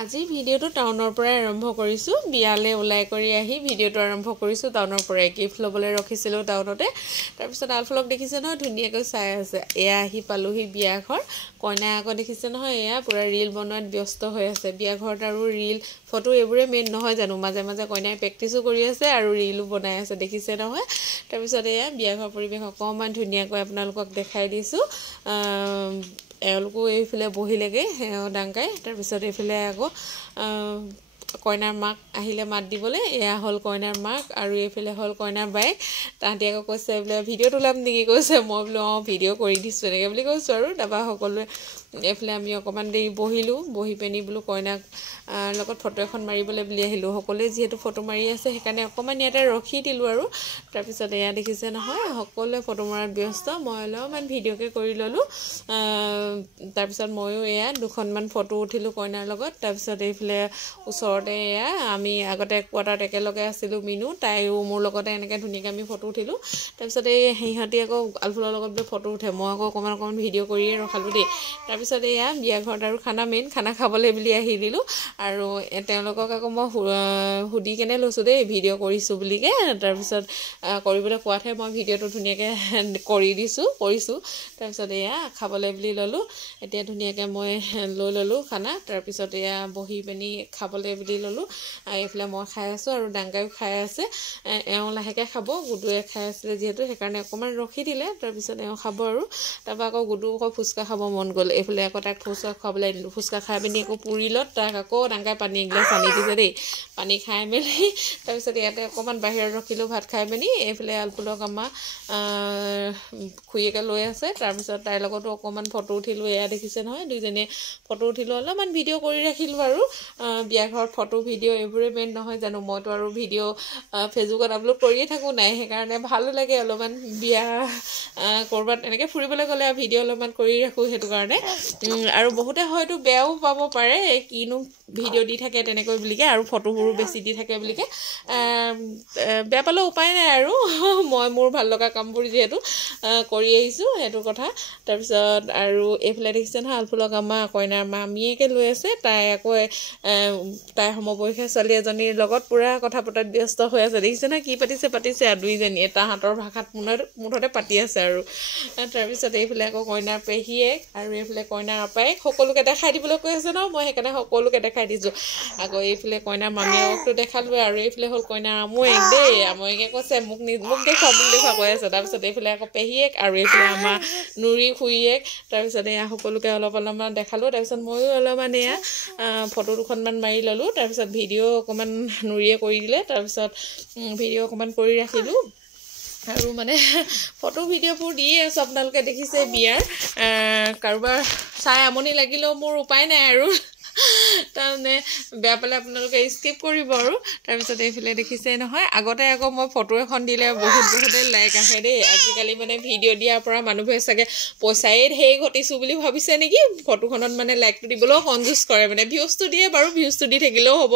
আজি ভিডিওটো টাউনৰ পৰাই আৰম্ভ কৰিছো বিয়ালে ওলাই কৰি আহি ভিডিওটো আৰম্ভ কৰিছো টাউনৰ পৰাই গিফ্ট লবলৈ ৰখিছিলো টাউনতে তাৰ পিছত আলফলক দেখিছে ন ধুনিয়াকৈ চাই আছে এয়া আহি পালোহি বিয়া ঘৰ কইনা আকৌ দেখিছে নহয় এয়া পুৰা ৰীল বনোৱাত ব্যস্ত হৈ আছে বিয়া ঘৰত আৰু ৰীল ফটো এবোৰে মেইন নহয় জানো মাজে মাজে কইনাই প্ৰেক্টিসো কৰি আছে আৰু ৰীলও বনাই আছে দেখিছে নহয় তাৰ পিছত এয়া বিয়া ঘৰ পৰিবেশ অকমান ধুনিয়াকৈ আপোনালোকক দেখাই দিছো এওঁলোকো এইফালে বহিলেগে ডাংকাই তাৰ পিছত এইফালে আকৌ কইনাৰ মাক আহিলে মাত দিবলে এয়া হল কইনাৰ মাক আৰু এইফালে হল কইনাৰ বাইক তাহাঁতি আকৌ কৈছে বোলে ভিডিও তোলাম নেকি কৈছে মই বোলো ভিডিও কৰি দিছো এনেকে বুলি কৈছো আৰু দাবা সকলোৱে এফালে আমি অকমান দেৰি বহিলো বহি পেনি বোলো কইনাক লগত ফটো এখন মাৰিবলৈ বুলি আহিলো সকলোৱে যেহেতু ফটো মাৰি আছে সেইকাৰণে অকমান ইয়াতে ৰখি দিলো আৰু তাৰ পিছত এয়া দেখিছে নহয় সকলোৱে ফটো মাৰাত ব্যস্ত মই অলপমান ভিডিওকে কৰি ললো তাৰ পিছত ময়ো এয়া দুখনমান ফটো উঠিলো কইনাৰ লগত তাৰ পিছত এইফালে ওচৰতে এয়া আমি আগতে কোৱাটাৰত একেলগে আছিলো মিনু তাইও মোৰ লগতে এনেকে ধুনিয়াকৈ আমি ফটো উঠিলো তাৰ পিছত এই হিহঁতি আকৌ আলফুলৰ লগত ফটো উঠে মই আকৌ অকমান ভিডিও কৰিয়ে ৰখালো দেই তাৰ পিছত এয়া বিয়া ঘৰত আৰু খানা মেইন খানা খাবলৈ বুলি আহি দিলো আৰু তেওঁলোকক আকৌ মই হুদি কেনে লৈছো দেই ভিডিও কৰিছো বুলিকে তাৰ পিছত কৰিবলৈ কোৱাতহে মই ভিডিওটো ধুনিয়াকৈ কৰি কৰিছো তাৰ পিছত এয়া খাবলৈ বুলি ললো এতিয়া ধুনিয়াকৈ মই লৈ ললো খানা তাৰ পিছত এয়া বহি পেনি খাবলৈ বুলি ললো এইফালে মই খাই আছো আৰু ডাংকাইও খাই আছে এওঁ লাহেকৈ খাব গুডুৱে খাই আছিলে যিহেতু সেইকাৰণে অকমান ৰখি দিলে তাৰ পিছত এওঁ খাব আৰু তাৰপৰা আকৌ গুডু আকৌ ফুচকা খাব মন গ'ল এইফালে আকৌ তাক ফুচকা খাবলৈ দিলো ফুচকা খাই পিনি আকৌ পুৰিলত তাক আকৌ ডাংকাই পানী এগিলাছ আনি দিছে দেই পানী খাই মেলি তাৰ পিছত ইয়াতে অকমান বাহিৰত ৰখিলো ভাত খাই পিনি এইফালে আলফুলক আমাৰ খুৰীয়েকে লৈ আছে তাৰ পিছত তাইৰ লগতো অকমান ফটো উঠিলো এয়া দেখিছে নহয় দুইজনীয়ে ফটো উঠিলো অলপমান ভিডিও কৰি ৰাখিলো আৰু বিয়া ঘৰত ফটো ভিডিও এইবোৰে মেইন নহয় জানো মইতো আৰু ভিডিও ফেচবুকত আপলোড কৰিয়ে থাকো নাই সেইকাৰণে ভালো লাগে অলপমান বিয়া কৰবাত এনেকে ফুৰিবলৈ গ'লে ভিডিও অলপমান কৰি ৰাখো সেইটো কাৰণে আৰু বহুতে হয়তো বেয়াও পাব পাৰে কিনো ভিডিও দি থাকে তেনেকৈ বুলিকে আৰু ফটোবোৰো বেছি দি থাকে বুলিকে বেয়া পালে উপায় নাই আৰু মই মোৰ ভাল লগা কামবোৰ যিহেতু কৰি আহিছো সেইটো কথা তাৰ পিছত আৰু এইফালে দেখিছে নহয় আলফুলক আমাৰ কইনাৰ মামীয়েকে লৈ আছে তাই আকৌ তাই সমবয়সীয়া ছোৱালী এজনীৰ লগত পুৰা কথা পতাত ব্যস্ত হৈ আছে দেখিছে নহয় কি পাতিছে আৰু দুইজনীয়ে তাহাঁতৰ ভাষাত মুঠতে পাতি আছে আৰু তাৰপিছত এইফালে আকৌ কইনাৰ পেহীয়েক আৰু এইফালে কইনাৰ আপায়েক সকলোকে দেখাই দিবলৈ কৈ আছে ন মই সেইকাৰণে সকলোকে দেখাই দিছো আকৌ এইফালে কইনাৰ মামীয়েকটো দেখালো আৰু এইফালে হ'ল কইনাৰ আমৈয়েক দেই আমৈয়েকে কৈছে মোক দেখুৱা কৈ আছে তাৰপিছত এইফালে আকৌ পেহীয়েক আৰু এইফালে আমাৰ নুৰি খুৰীয়েক তাৰপিছত এয়া সকলোকে অলপমান দেখালো তাৰপিছত ময়ো অলপমান এয়া ফটো দুখনমান মাৰি ললো তাৰপিছত ভিডিও অকমান নুৰিয়ে কৰি দিলে তাৰপিছত ভিডিও অকমান কৰি ৰাখিলো আৰু মানে ফটো ভিডিওবোৰ দিয়ে আছো আপোনালোকে দেখিছে বিয়াৰ কাৰোবাৰ চাই আমনি লাগিলেও মোৰ উপায় নাই আৰু তাৰমানে বেয়া পালে আপোনালোকে স্কিপ কৰিব আৰু তাৰপিছত এইফালে দেখিছে নহয় আগতে আকৌ মই ফটো এখন দিলে বহুতে লাইক আহে দেই আজিকালি মানে ভিডিও দিয়াৰ পৰা মানুহবোৰে চাগে পইচাই ধেৰ ঘটিছো বুলি ভাবিছে নেকি ফটোখনত মানে লাইকটো দিবলৈও কনজুচ কৰে মানে ভিউজটো দিয়ে বাৰু ভিউজটো দি থাকিলেও হ'ব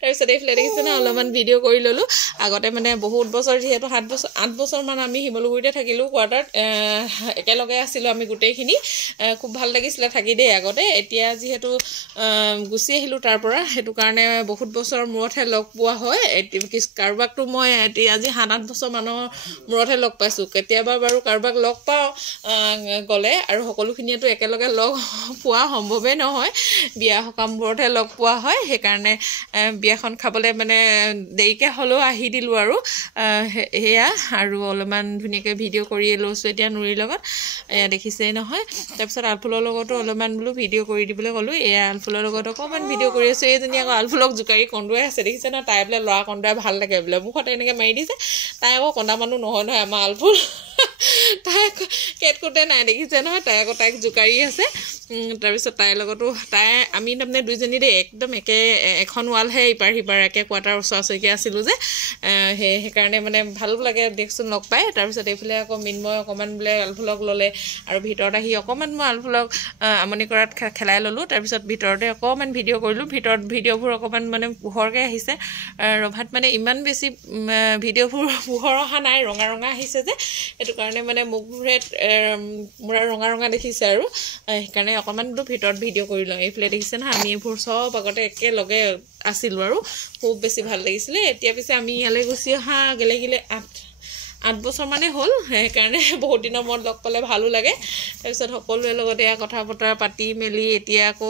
তাৰপিছত এইফালে দেখিছে না অলপমান ভিডিও কৰি ললো আগতে মানে বহুত বছৰ যিহেতু 8 বছৰ মান আমি শিমলুগুৰিতে থাকিলো কোৱাৰ্টাৰত একেলগে আছিলো আমি গোটেইখিনি খুব ভাল লাগিছিলে থাকি দেই আগতে এতিয়া যিহেতু গুচি আহিলো তাৰ পৰা সেইটো কাৰণে বহুত বছৰ মূৰতহে লগ পোৱা হয় কাৰোবাকটো মই আজি 7-8 বছৰ মানৰ মূৰতহে লগ পাইছো কেতিয়াবা বাৰু কাৰোবাক লগ পাওঁ গ'লে আৰু সকলোখিনিয়েতো একেলগে লগ পোৱা সম্ভৱেই নহয় বিয়া সকামবোৰতহে লগ পোৱা হয় সেইকাৰণে বিয়াখন খাবলৈ মানে দেৰিকে হ'লেও আহি দিলো আৰু সেয়া আৰু অলপমান ধুনীয়াকৈ ভিডিও কৰি লৈছো এতিয়া নুৰিৰ লগত এয়া দেখিছেই নহয় তাৰপিছত আলফুলৰ লগতো অলপমান বোলো ভিডিও কৰি দিবলৈ ক'লো এয়া আলফুলৰ লগত অকমান ভিডিও কৰি আছো এইজনী আকৌ আলফুলক জোকাৰি কন্দুৱাই আছে দেখিছে না তাই বোলে ল'ৰা কন্দুৱাই ভাল লাগে বোলে মুখত এনেকে মাৰি দিছে তাই আকৌ কন্দা মানুহ নহয় আমাৰ আলফুল তাই কেটকুটে নাই দেখিছে নহয় তাই আকৌ তাইক জোকাৰি আছে তাৰপিছত তাইৰ লগতো আমি তাৰমানে দুইজনী দেই একদম এখন ৱালহে ইপাৰ সিপাৰ একে কোৱাৰ্টাৰ ওচৰা-ওচৰিকে আছিলো যে সেইকাৰণে মানে ভালো লাগে দেখচোন লগ পাই তাৰপিছত এইফালে আকৌ মিনময় অকমান বোলে আলফুলক ল'লে আৰু ভিতৰত আহি অকমান মই আলফুলক আমনি কৰাত খেলাই ললো তাৰপিছত ভিতৰতে অকমান ভিডিও কৰিলো ভিতৰত ভিডিওবোৰ অকমান মানে পোহৰকে আহিছে ৰভাত মানে ইমান বেছি ভিডিওবোৰ পোহৰ অহা নাই ৰঙা আহিছে যে সেইটো কাৰণে সেইকাৰণে মানে মুখবোৰে মোৰ ৰঙা ৰঙা দেখিছে আৰু সেইকাৰণে অকণমান বোলো ভিতৰত ভিডিঅ' কৰি লওঁ এইফালে দেখিছে নহয় আমি এইবোৰ চব আগতে একেলগে আছিলোঁ আৰু খুব বেছি ভাল লাগিছিলে এতিয়া পিছে আমি ইয়ালৈ গুচি অহা গেলেগিলে 8 বছৰমানেই হ'ল সেইকাৰণে বহুত দিনৰ মূৰত লগ পালে ভালো লাগে তাৰপিছত সকলোৰে লগতে কথা বতৰা পাতি মেলি এতিয়া আকৌ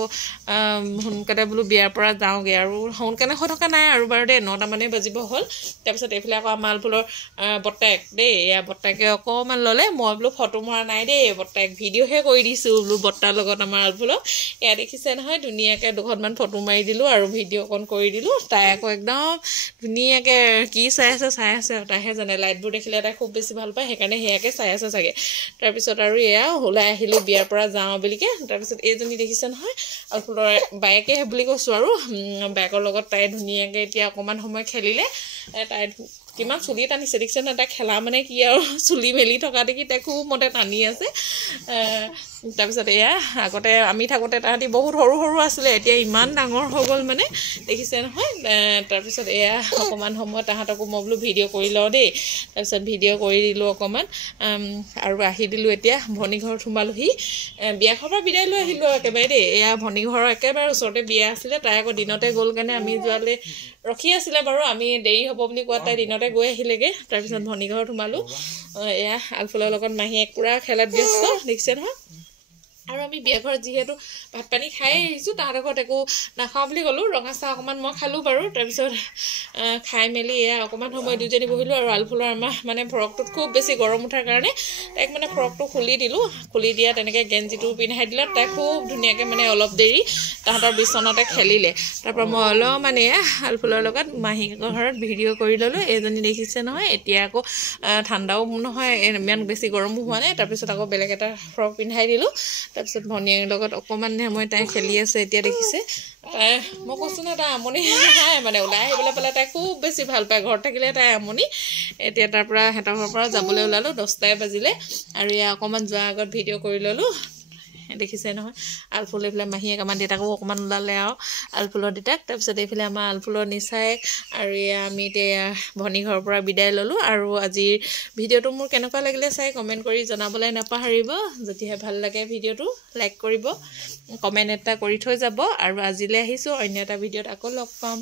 সোনকালে বোলো বিয়াৰ পৰা যাওঁগৈ আৰু সোনকালে হৈ থকা নাই আৰু বাৰু দেই 9টা মানে বাজিব হ'ল তাৰপিছত এইফালে আকৌ আমাৰ আলফুলৰ বৰ্তাক দেই এয়া বৰ্তাকে অকণমান ল'লে মই বোলো ফটো মৰা নাই দেই বৰ্তাক ভিডিঅ'হে কৰি দিছোঁ বোলো বৰ্তাৰ লগত আমাৰ আলফুলক এয়া দেখিছে নহয় ধুনীয়াকৈ দুখনমান ফটো মাৰি দিলোঁ আৰু ভিডিঅ' অকণ কৰি দিলোঁ তাই আকৌ একদম ধুনীয়াকৈ কি চাই আছে তাইহে জানে লাইটবোৰ দেখিলে তাই খুব বেছি ভাল পায় সেইকাৰণে সেয়াকে চাই আছে চাগে তাৰপিছত আৰু এয়া ওলাই আহিলোঁ বিয়াৰ পৰা যাওঁ বুলিকে তাৰপিছত এইজনী দেখিছে নহয় আলফুলৰ বায়েকে বুলি কৈছোঁ আৰু বায়েকৰ লগত তাই ধুনীয়াকৈ এতিয়া অকণমান সময় খেলিলে তাই কিমান চুলি টানিছে দেখিছে নহয় তাই খেলা মানে কি আৰু চুলি মেলি থকা দেখি তাই খুব মতে টানি আছে তাৰপিছত এয়া আগতে আমি থাকোঁতে তাহাঁতি বহুত সৰু সৰু আছিলে এতিয়া ইমান ডাঙৰ হৈ গ'ল মানে দেখিছে নহয় তাৰপিছত এয়া অকণমান সময় তাহাঁতকো মই বোলো ভিডিঅ' কৰি লওঁ দেই তাৰপিছত ভিডিঅ' কৰি দিলোঁ অকণমান আৰু আহি দিলোঁ এতিয়া ভনী ঘৰত সোমালোহি বিয়াখনৰ পৰা বিদায় লৈ আহিলোঁ একেবাৰে দেই এয়া ভনী ঘৰৰ একেবাৰে ওচৰতে বিয়া আছিলে তাই আকৌ দিনতে গ'ল কাৰণে আমি যোৱালৈ ৰখি আছিলে বাৰু আমি দেৰি হ'ব বুলি কোৱা তাই দিনতে গৈ আহিলেগৈ তাৰপিছত ভনী ঘৰত সোমালোঁ এয়া আলফুলৰ লগত মাহীয়ে পুৰা খেলাত ব্যস্ত দেখিছে নহয় আৰু আমি বিয়া ঘৰত যিহেতু ভাত পানী খাই আহিছোঁ তাহাঁতৰ ঘৰত একো নাখাওঁ বুলি ক'লোঁ ৰঙা চাহ অকণমান মই খালোঁ বাৰু তাৰপিছত খাই মেলি এয়া অকণমান সময় দুজনী বহিলোঁ আৰু আলফুলৰ আমাৰ মানে ফ্ৰকটোত খুব বেছি গৰম উঠাৰ কাৰণে তাইক মানে ফ্ৰকটো খুলি দিলোঁ খুলি দিয়া তেনেকৈ গেঞ্জিটো পিন্ধাই দিলে তাই খুব ধুনীয়াকৈ মানে অলপ দেৰি তাহাঁতৰ বিচনাতে খেলিলে তাৰপৰা মই অলপমান এয়া আলফুলৰ লগত মাহী ঘৰত ভিডিঅ' কৰি ল'লোঁ এইজনী দেখিছে নহয় এতিয়া আকৌ ঠাণ্ডাও নহয় ইমান বেছি গৰমো হোৱা নাই তাৰপিছত আকৌ বেলেগ এটা ফ্ৰক পিন্ধাই দিলোঁ তাৰপিছত ভনীৰ লগত অকণমান সময় তাই খেলি আছে এতিয়া দেখিছে তাই মই কৈছোঁ নহয় তাই আমনি নাই মানে ওলাই আহিবলৈ পালে তাই খুব বেছি ভাল পায় ঘৰত থাকিলে তাই আমনি এতিয়া তাৰ পৰা সিহঁতৰ ঘৰৰ পৰা যাবলৈ ওলালোঁ 10টাই বাজিলে আৰু এয়া অকণমান যোৱাৰ আগত ভিডিঅ' কৰি ল'লোঁ দেখিছে নহয় আলফুল এইফালে মাহীয়েক আমাৰ দেউতাকো অকণমান ওলালে আৰু আলফুলৰ দেউতাক তাৰপিছত এইফালে আমাৰ আলফুলৰ নিচায়েক আৰু এয়া আমি এতিয়া ভনী ঘৰৰ পৰা বিদায় ল'লোঁ আৰু আজিৰ ভিডিঅ'টো মোৰ কেনেকুৱা লাগিলে চাই কমেণ্ট কৰি জনাবলৈ নাপাহৰিব যদিহে ভাল লাগে ভিডিঅ'টো লাইক কৰিব কমেণ্ট এটা কৰি থৈ যাব আৰু আজিলৈ আহিছোঁ অন্য এটা ভিডিঅ'ত আকৌ লগ পাম